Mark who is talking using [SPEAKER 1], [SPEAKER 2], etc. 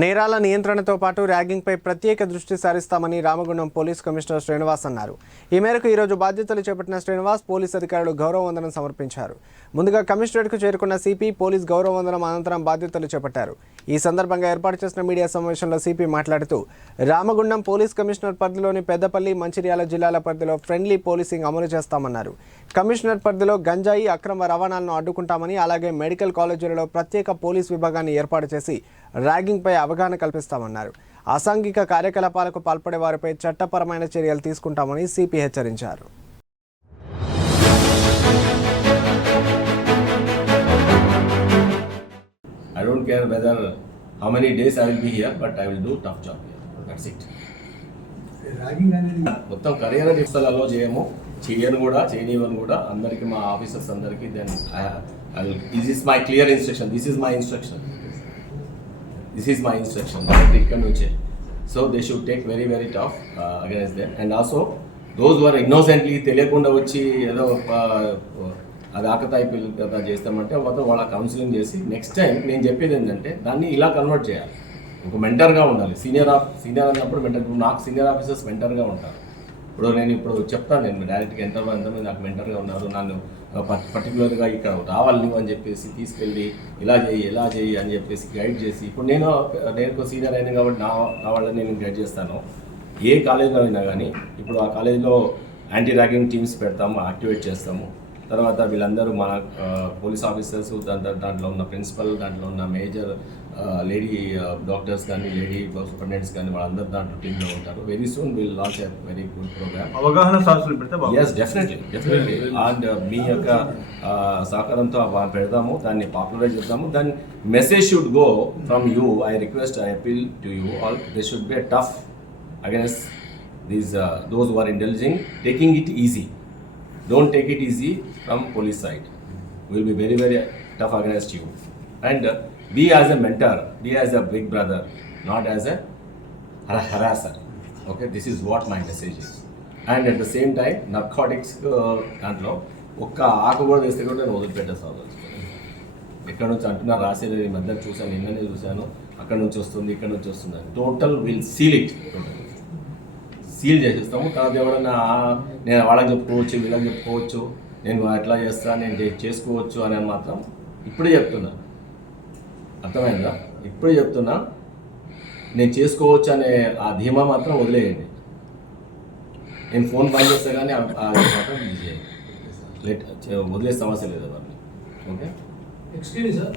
[SPEAKER 1] నేరాల నియంత్రణతో పాటు ర్యాగింగ్పై ప్రత్యేక దృష్టి సారిస్తామని రామగుండం పోలీస్ కమిషనర్ శ్రీనివాస్ అన్నారు. ఈ మేరకు ఈరోజు బాధ్యతలు చేపట్టిన శ్రీనివాస్ పోలీస్ అధికారులు గౌరవ వందనం సమర్పించారు. ముందుగా కమిషనరేట్కు చేరుకున్న సిపి పోలీస్ గౌరవ వందనం అనంతరం బాధ్యతలు చేపట్టారు. ఈ సందర్భంగా ఏర్పాటు చేసిన మీడియా సమావేశంలో సిపి మాట్లాడుతూ రామగుండం పోలీస్ కమిషనర్ పరిధిలోని పెద్దపల్లి మంచిర్యాల జిల్లాల పరిధిలో ఫ్రెండ్లీ పోలీసింగ్ అమలు చేస్తామన్నారు. కమిషనర్ పరిధిలో గంజాయి అక్రమ రవాణాలను అడ్డుకుంటామని అలాగే మెడికల్ కాలేజీలలో ప్రత్యేక పోలీస్ విభాగాన్ని ఏర్పాటు చేసి ర్యాగింగ్పై అవగాహన కల్పిస్తామన్నారు. అసాంఘిక కార్యకలాపాలకు పాల్పడే వారిపై చట్టపరమైన చర్యలు తీసుకుంటామని సిపి హెచ్చరించారు.
[SPEAKER 2] I don't care whether how many days I will be here, but I will do tough job here. That's it. మొత్తం కరియర్ స్థలాల్లో చేయము. చేయను కూడా చేయనివ్వను కూడా. అందరికి మా ఆఫీసర్స్ అందరికి then this is my clear instruction this is my instruction this is my instruction ఇక్కడ నుంచే so they should take very very tough against them and also those were innocently తెలియకుండా వచ్చి ఏదో అది ఆకతాయి పిల్లలు కదా చేస్తామంటే వాళ్ళతో వాళ్ళ కౌన్సిలింగ్ చేసి నెక్స్ట్ టైం నేను చెప్పేది ఏంటంటే దాన్ని ఇలా కన్వర్ట్ చేయాలి. ఒక మెంటర్గా ఉండాలి. సీనియర్ ఆఫ్ సీనియర్ అన్నప్పుడు మెంటర్ నాకు సీనియర్ ఆఫీసర్స్ మెంటర్గా ఉంటారు. ఇప్పుడు నేను ఇప్పుడు చెప్తాను నేను డైరెక్ట్గా ఎంత ఎంతమంది నాకు మెంటర్గా ఉన్నారు నన్ను పర్టికులర్గా ఇక్కడ రావాలి నువ్వు అని చెప్పేసి తీసుకెళ్ళి ఇలా చేయి ఇలా చేయి అని చెప్పేసి గైడ్ చేసి ఇప్పుడు నేను నేను సీనియర్ అయినా కాబట్టి నా నా వాళ్ళని నేను గైడ్ చేస్తాను. ఏ కాలేజీలో అయినా కానీ ఇప్పుడు ఆ కాలేజీలో యాంటీ ర్యాగింగ్ టీమ్స్ పెడతాము యాక్టివేట్ చేస్తాము. తర్వాత వీళ్ళందరూ మన పోలీస్ ఆఫీసర్స్ దాంట్లో ఉన్న ప్రిన్సిపల్ దాంట్లో ఉన్న మేజర్ లేడీ డాక్టర్స్ కానీ లేడీ సూపరింటెండెంట్స్ కానీ వాళ్ళందరూ దాంట్లో టీంలో ఉంటారు. Very soon will launch a very good programme
[SPEAKER 3] అవగాహన సదస్సులు పెడితే
[SPEAKER 2] ఎస్ డెఫినెట్లీ డెఫినెట్లీ అండ్ మీ యొక్క సహకారంతో పెడదాము దాన్ని పాపులరైజ్ చేద్దాము. దాని message should go from you I request I appeal to you all they should be tough against these those are indulging taking it easy don't take it easy from police side will be very very tough against you and be as a mentor be as a big brother not as a harasser okay this is what my message is and at the same time narcotics దాంట్లో ఒక్క ఆకు కూడా వేస్తే కూడా నేను వదిలిపెట్టేస్తాను ఎక్కడ నుంచి అంటున్నా రాసేది ఈ మధ్య చూశాను నిన్ననే చూశాను అక్కడ నుంచి వస్తుంది ఇక్కడ నుంచి వస్తుంది. Total will seal it seal చేసేస్తాము. తర్వాత ఎవడన్నా నేను వాళ్ళకి చెప్పుకోవచ్చు వీళ్ళకి చెప్పుకోవచ్చు నేను ఎట్లా చేస్తాను నేను చేసుకోవచ్చు అని మాత్రం ఇప్పుడే చెప్తున్నా. అర్థమైందా? ఇప్పుడే చెప్తున్నా నేను చేసుకోవచ్చు అనే ఆ ధీమా మాత్రం వదిలేయండి. నేను ఫోన్ బంద్ చేస్తే కానీ మాత్రం చేయండి లేట్ వదిలే సమస్య లేదు వాళ్ళని ఓకే?
[SPEAKER 4] Excuse sir